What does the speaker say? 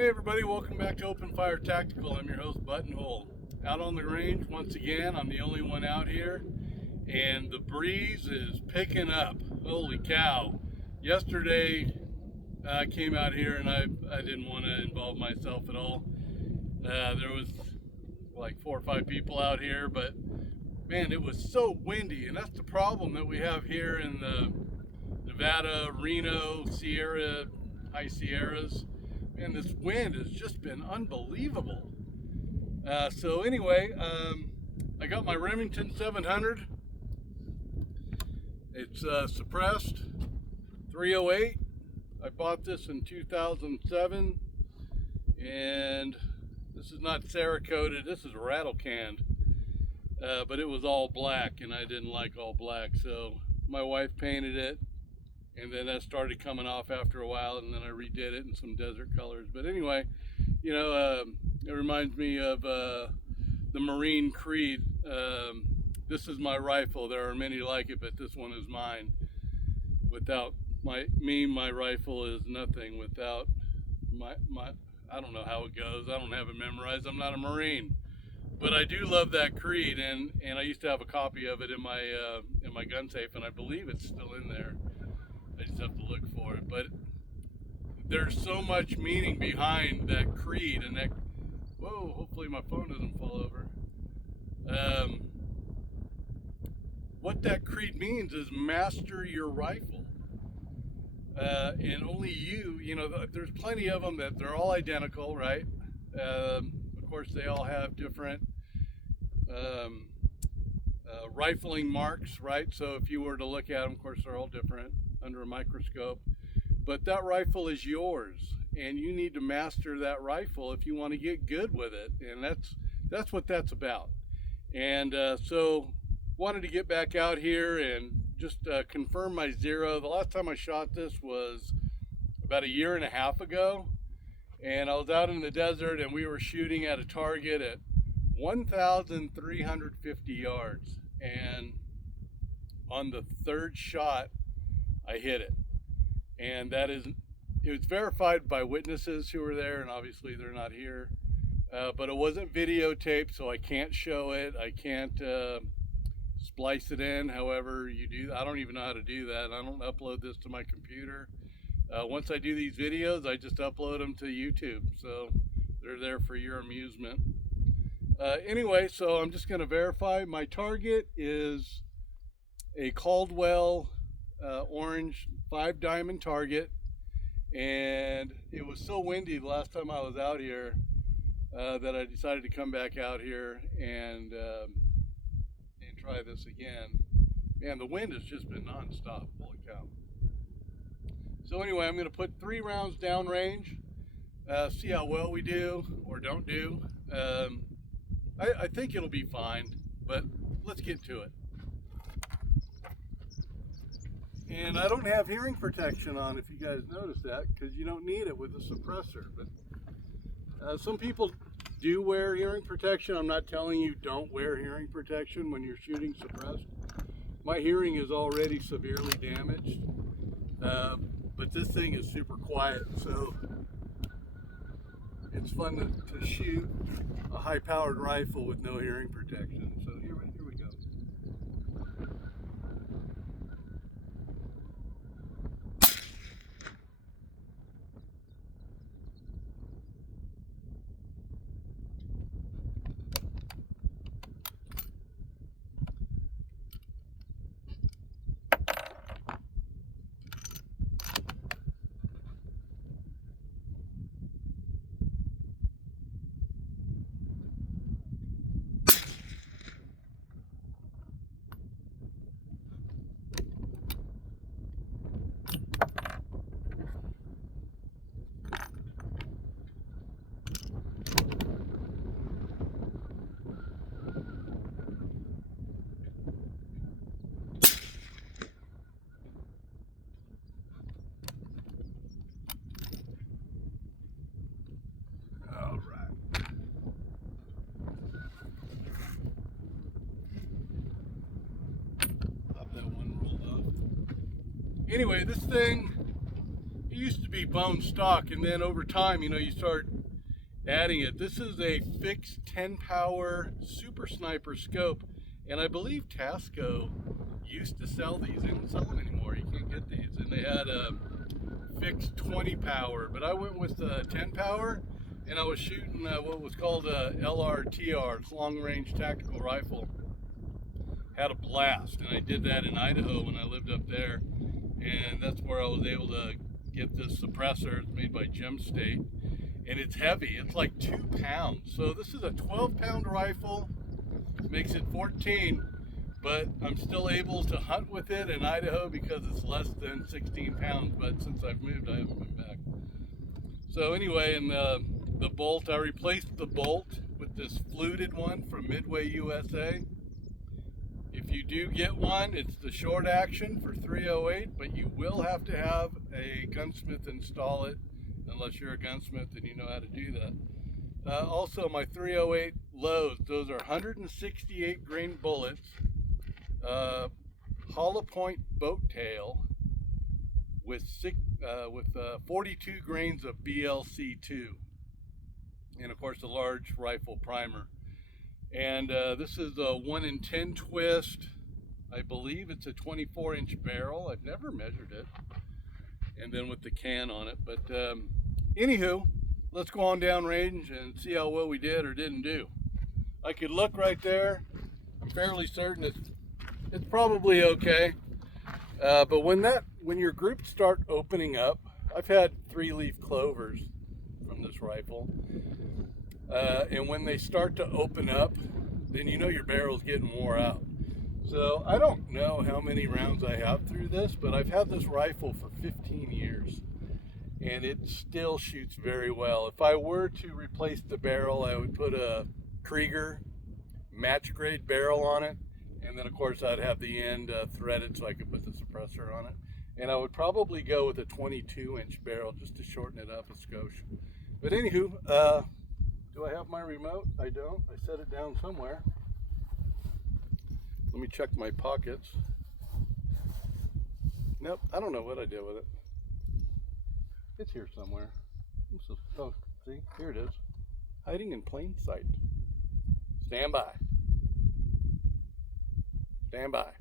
Hey everybody, welcome back to Open Fire Tactical. I'm your host Buttonhole. Out on the range once again. I'm the only one out here, and the breeze is picking up. Holy cow. Yesterday I came out here and I didn't want to involve myself at all. There was like 4 or 5 people out here, but man, it was so windy, and that's the problem that we have here in the Nevada, Reno, Sierra, High Sierras. And this wind has just been unbelievable. So anyway, I got my Remington 700. It's suppressed 308. I bought this in 2007, and this is not Cerakoted. This is rattle canned, but it was all black, and I didn't like all black, so my wife painted it. And then that started coming off after a while, and then I redid it in some desert colors. But anyway, you know, it reminds me of the Marine Creed. This is my rifle. There are many like it, but this one is mine. Without my rifle is nothing. Without my, I don't know how it goes. I don't have it memorized. I'm not a Marine. But I do love that creed, and I used to have a copy of it in my gun safe, and I believe it's still in there. I just have to look for it. But there's so much meaning behind that creed, and that, whoa, hopefully my phone doesn't fall over. What that creed means is master your rifle. And only you know, there's plenty of them that they're all identical, right? Of course, they all have different rifling marks, right? So if you were to look at them, of course, they're all different under a microscope, but that rifle is yours, and you need to master that rifle if you want to get good with it, and that's what that's about. And so wanted to get back out here and just confirm my zero. The last time I shot this was about 1.5 years ago, and I was out in the desert, and we were shooting at a target at 1,350 yards, and on the third shot I hit it, and it was verified by witnesses who were there, and obviously they're not here, but it wasn't videotaped, so I can't show it. I can't splice it in however you do. I don't even know how to do that. I don't upload this to my computer. Once I do these videos, I just upload them to YouTube, so they're there for your amusement. Anyway, so I'm just going to verify. My target is a Caldwell orange 5-diamond target, and it was so windy the last time I was out here that I decided to come back out here and try this again. Man, the wind has just been non-stop. Holy cow. So anyway, I'm going to put 3 rounds downrange, see how well we do or don't do. I think it'll be fine, but let's get to it. And I don't have hearing protection on, if you guys noticed that, because you don't need it with a suppressor. But some people do wear hearing protection. I'm not telling you don't wear hearing protection when you're shooting suppressed. My hearing is already severely damaged, but this thing is super quiet, so it's fun to shoot a high-powered rifle with no hearing protection. So here we go. Anyway, this thing, used to be bone stock, and then over time, you start adding it. This is a fixed 10 power Super Sniper scope, and I believe Tasco used to sell these. They don't sell them anymore. You can't get these. And they had a fixed 20 power, but I went with 10 power, and I was shooting what was called a LRTR, it's long range tactical rifle. Had a blast, and I did that in Idaho when I lived up there, and that's where I was able to get this suppressor. It's made by Gem State, and it's heavy. It's like 2 pounds. So this is a 12-pound rifle, makes it 14, but I'm still able to hunt with it in Idaho because it's less than 16 pounds, but since I've moved, I haven't been back. So anyway, in the bolt, I replaced the bolt with this fluted one from Midway USA. If you do get one, it's the short action for 308, but you will have to have a gunsmith install it, unless you're a gunsmith and you know how to do that. Also, my 308 loads, those are 168 grain bullets, hollow point boat tail with 42 grains of BLC2, and of course a large rifle primer. And this is a 1 in 10 twist. I believe it's a 24-inch barrel. I've never measured it. And then with the can on it. But anywho, let's go on down range and see how well we did or didn't do. I could look right there. I'm fairly certain it's probably okay. But when your groups start opening up, I've had 3-leaf clovers from this rifle. And when they start to open up, then you know your barrel's getting wore out. So I don't know how many rounds I have through this, but I've had this rifle for 15 years and it still shoots very well. If I were to replace the barrel, I would put a Krieger match grade barrel on it, and then of course I'd have the end threaded so I could put the suppressor on it. And I would probably go with a 22-inch barrel just to shorten it up a skosh. But anywho, do I have my remote? I don't. I set it down somewhere. Let me check my pockets. Nope, I don't know what I did with it. It's here somewhere. Oh, see, here it is. Hiding in plain sight. Stand by. Stand by.